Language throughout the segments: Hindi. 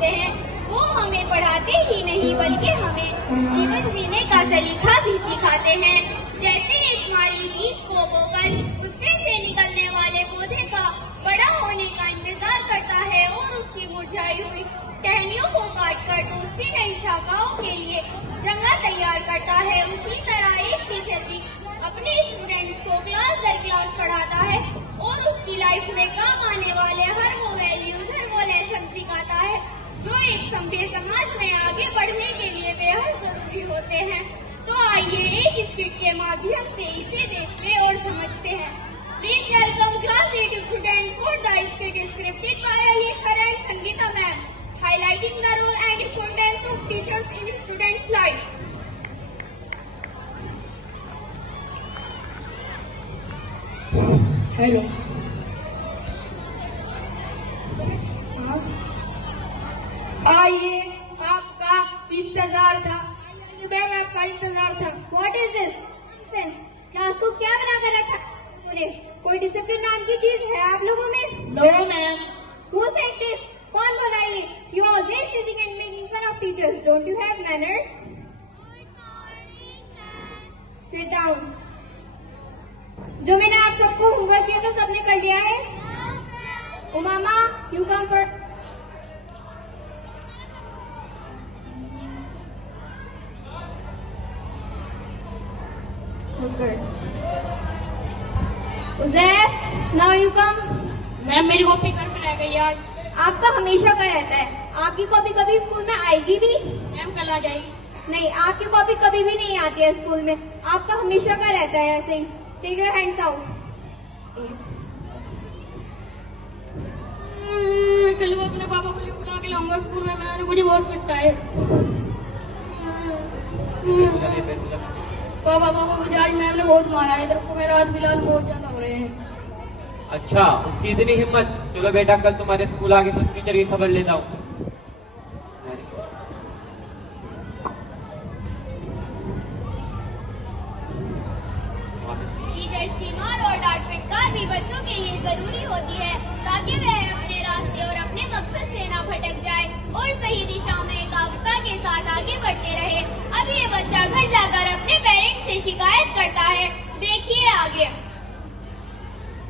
होते हैं वो हमें पढ़ाते ही नहीं बल्कि हमें जीवन जीने का सलीका भी सिखाते हैं। जैसे एक माली बीज को बोकर उसमें से निकलने वाले पौधे का बड़ा होने का इंतजार करता है और उसकी मुरझाई हुई टहनियों को काटकर दूसरी नई शाखाओं के लिए जंगल तैयार करता है, उसी तरह एक टीचर भी अपने स्टूडेंट्स को क्लास दर क्लास पढ़ाता है और उसकी लाइफ में काम आने वाले हर वो वैल्यूज, हर वो लेसन सिखाता है जो एक सभ्य समाज में आगे बढ़ने के लिए बेहद जरूरी होते हैं। तो आइए एक स्किट के माध्यम से इसे देखते और समझते हैं। Please welcome class 8 student for the skit scripted by अलीसर and Sangeeta ma'am, highlighting the role and importance of teachers in students' life. Hello, आइए, आपका इंतजार था। मैम आपका इंतजार था। What is this? क्लास को क्या बनाकर रखा तूने? कोई डिसिप्लिन नाम की चीज है आप लोगों में? No ma'am. Who said this? कौन बोला ये? You always sitting and making fun of teachers. Don't you have manners? Sit down. जो मैंने आप सबको होमवर्क किया था सबने कर लिया है? Umama, you come for. उज़ैफ, now you come. Ma'am मेरी कॉपी घर पे रह गई आज। आपका हमेशा का रहता है। आपकी कॉपी कभी स्कूल में आएगी भी? मैम कल आ जाएगी। नहीं, आपकी कॉपी कभी भी नहीं आती है स्कूल में। आपका हमेशा का रहता है ऐसे ही। Take your hands out. कल वो अपने पापा को बुला के लाऊंगा स्कूल में। मैंने मुझे बहुत पिटा है। पापा मुझे आज मैम ने बहुत मारा है। तेरे को मेरा आज फिलहाल बहुत ज्यादा हो रहे हैं। अच्छा, उसकी इतनी हिम्मत। चलो बेटा, कल तुम्हारे स्कूल आके मैं उस टीचर की खबर लेता हूँ। टीचर्स की मार और डांट फटकार भी बच्चों के लिए जरूरी होती है ताकि वह अपने रास्ते और अपने मकसद से ना भटक जाए और सही दिशा में एकाग्रता के साथ आगे बढ़ते रहे। अब ये बच्चा घर जाकर अपने पेरेंट्स से शिकायत करता है। देखिए आगे।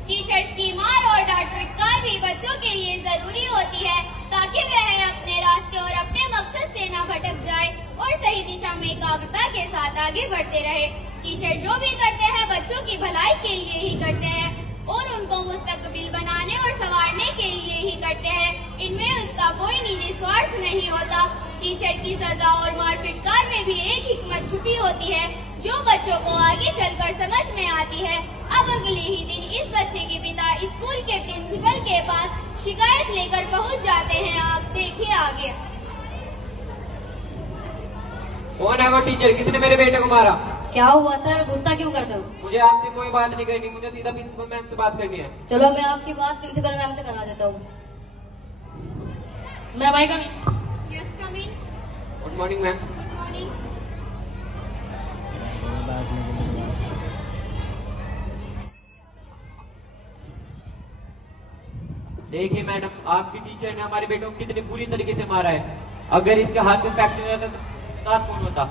टीचर्स की मार और डांट फटकार भी बच्चों के लिए जरूरी होती है ताकि वह अपने रास्ते और अपने मकसद से ना भटक जाए और सही दिशा में एकाग्रता के साथ आगे बढ़ते रहे। टीचर जो भी करते हैं बच्चों की भलाई के लिए ही करते हैं और उनको मुस्तकबिल बनाने और संवारने के लिए ही करते हैं। इनमें उसका कोई निजी स्वार्थ नहीं होता। टीचर की सजा और मार फटकार में भी एक हिकमत छुपी होती है जो बच्चों को आगे चलकर समझ में आती है। अब अगले ही दिन इस बच्चे के पिता स्कूल के प्रिंसिपल के पास शिकायत लेकर पहुंच जाते हैं। आप देखिए आगे। कौन है वो टीचर? किसने मेरे बेटे को मारा? क्या हुआ सर, गुस्सा क्यों करते हो? मुझे आपसे कोई बात नहीं करनी, मुझे सीधा प्रिंसिपल मैम से बात करनी है। चलो मैं आपकी बात प्रिंसिपल मैम से करा देता हूँ। मैं भाई कर। Yes, come in. Good morning ma'am. Good morning. देखिए मैडम, आपकी टीचर ने हमारे बेटों को कितनी बुरी तरीके से मारा है। अगर इसके हाथ में फ्रैक्चर हो जाता तो कौन होता?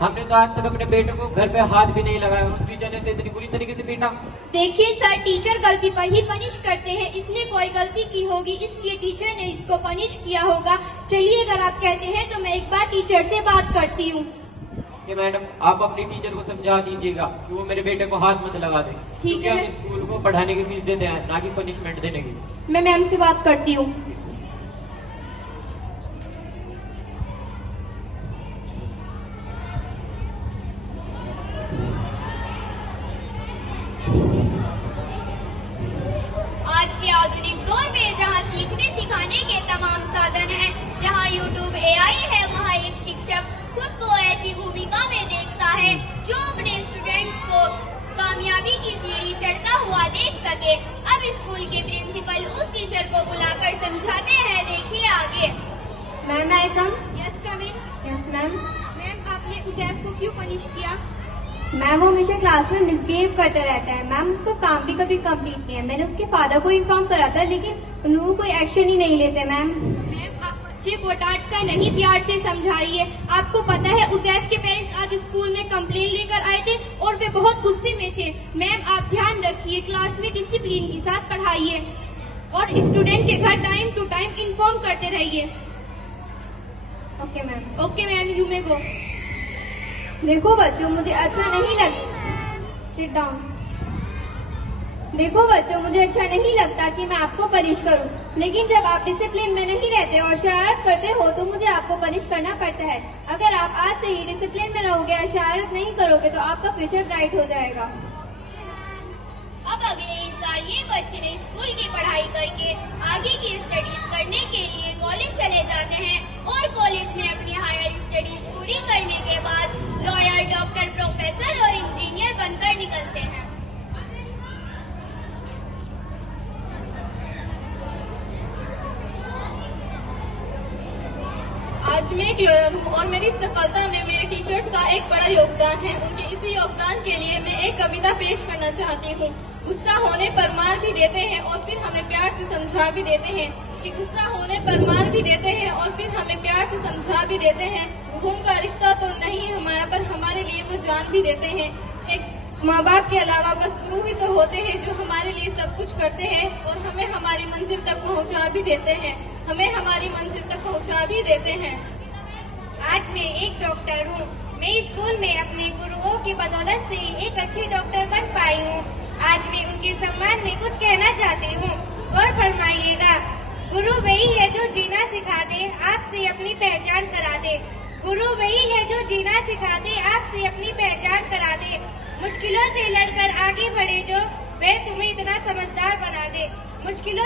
हमने तो आज तक अपने बेटे को घर पे हाथ भी नहीं लगाया और उस टीचर ने इसे इतनी बुरी तरीके से पीटा। देखिए सर, टीचर गलती पर ही पनिश करते हैं। इसने कोई गलती की होगी इसलिए टीचर ने इसको पनिश किया होगा। चलिए अगर आप कहते हैं तो मैं एक बार टीचर से बात करती हूँ। मैडम, आप अपनी टीचर को समझा दीजिएगा कि वो मेरे बेटे को हाथ मत लगा दे। ठीक है। हम स्कूल को पढ़ाने की फीस देते हैं, ना कि पनिशमेंट देने की। मैं मैम से बात करती हूँ। आज के आधुनिक दौर में जहाँ सीखने सिखाने के तमाम साधन हैं, जहाँ यूट्यूब AI है, वहाँ एक शिक्षक खुद को ऐसी भूमिका में देखता है जो अपने स्टूडेंट्स को कामयाबी की सीढ़ी चढ़ता हुआ देख सके। अब स्कूल के प्रिंसिपल उस टीचर को बुलाकर समझाते हैं। देखिए आगे। मैम आई कम? यस कम इन। Yes ma'am. मैम आपने उज़ैफ को क्यों पनिश किया? मैम वो हमेशा क्लास में मिसबिहेव करता रहता है। मैम उसका काम भी कभी कंप्लीट नहीं है। मैंने उसके फादर को इन्फॉर्म करा था लेकिन उन लोगों कोई एक्शन ही नहीं लेते। मैम सिर्फ वो डांट कर नहीं, प्यार से समझाइए। आपको पता है उजैफ के पेरेंट्स आज स्कूल में कंप्लेन लेकर आए थे और वे बहुत गुस्से में थे। मैम आप ध्यान रखिए, क्लास में डिसिप्लिन के साथ पढ़ाइए और स्टूडेंट के घर टाइम टू टाइम इन्फॉर्म करते रहिए। Okay ma'am. Okay ma'am, you may go. देखो बच्चों, मुझे अच्छा नहीं लगता। Sit down. देखो बच्चों, मुझे अच्छा नहीं लगता कि मैं आपको पनिश करूं, लेकिन जब आप डिसिप्लिन में नहीं रहते और शरारत करते हो तो मुझे आपको पनिश करना पड़ता है। अगर आप आज से ही डिसिप्लिन में रहोगे और शरारत नहीं करोगे तो आपका फ्यूचर ब्राइट हो जाएगा। अब अगले साल ये बच्चे ने स्कूल की पढ़ाई करके आगे की स्टडीज करने के लिए कॉलेज चले जाते हैं और कॉलेज में अपनी हायर स्टडीज पूरी करने के बाद लॉयर, डॉक्टर, प्रोफेसर और इंजीनियर बनकर निकलते हैं। आज मैं एक लॉयर हूँ और मेरी सफलता में मेरे टीचर्स का एक बड़ा योगदान है। उनके इसी योगदान के लिए मैं एक कविता पेश करना चाहती हूँ। गुस्सा होने पर मार भी देते हैं और फिर हमें प्यार से समझा भी देते हैं कि गुस्सा होने पर मार भी देते हैं और फिर हमें प्यार से समझा भी देते हैं। खून का रिश्ता तो नहीं हमारा, पर हमारे लिए वो जान भी देते हैं। एक माँ बाप के अलावा बस गुरु ही तो होते हैं जो हमारे लिए सब कुछ करते हैं और हमें हमारी मंजिल तक पहुँचा भी देते हैं। हमें हमारी मंजिल तक पहुँचा भी देते हैं। आज मैं एक डॉक्टर हूँ। मैं स्कूल में अपने गुरुओं की बदौलत से एक अच्छी डॉक्टर बन पाई हूँ। आज मैं उनके सम्मान में कुछ कहना चाहती हूँ। गौर फरमाइएगा, गुरु वही है जो जीना सिखा दे, आपसे अपनी पहचान करा दे। गुरु वही है जो जीना सिखा दे, आपसे अपनी पहचान करा दे। मुश्किलों से लड़कर आगे बढ़े जो, वह तुम्हें इतना समझदार बना दे। मुश्किलों